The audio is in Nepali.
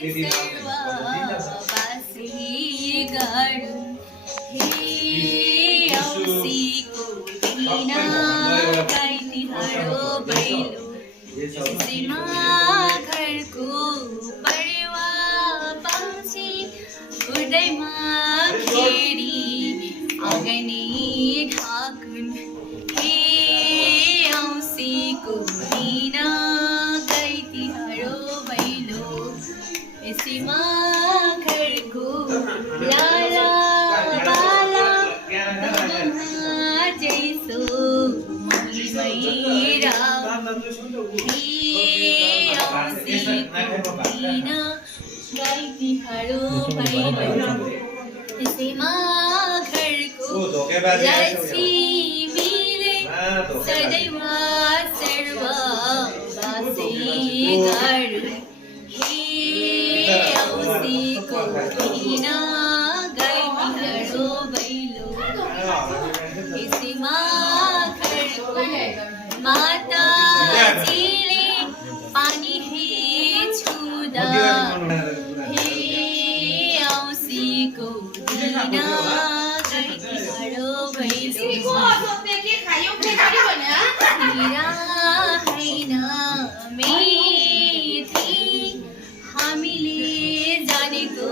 सर्ववासी गरुन् हे औँसीको दिन घाइतेहरू भैलो त्यसैमा घरको परेवा पंक्षी उड्दैमा फेरि आँगनी ढाकुन् हे औँसीको दिन घाइतेहरू भैलो त्यसैमा घरको लाला बाला जैसो महिरा गाईतिहारो भैलो त्यसैमा घरको लक्ष्मीले सदैव सर्ववासी गरुन् हे औँसीको दिन गाईतिहारो भैलो त्यसैमा घरको माताजीले पानी हे छुँदा हे औँसीको दिन गाईतिहारो भैलो हिरा हैन मेथी हामीले जानेको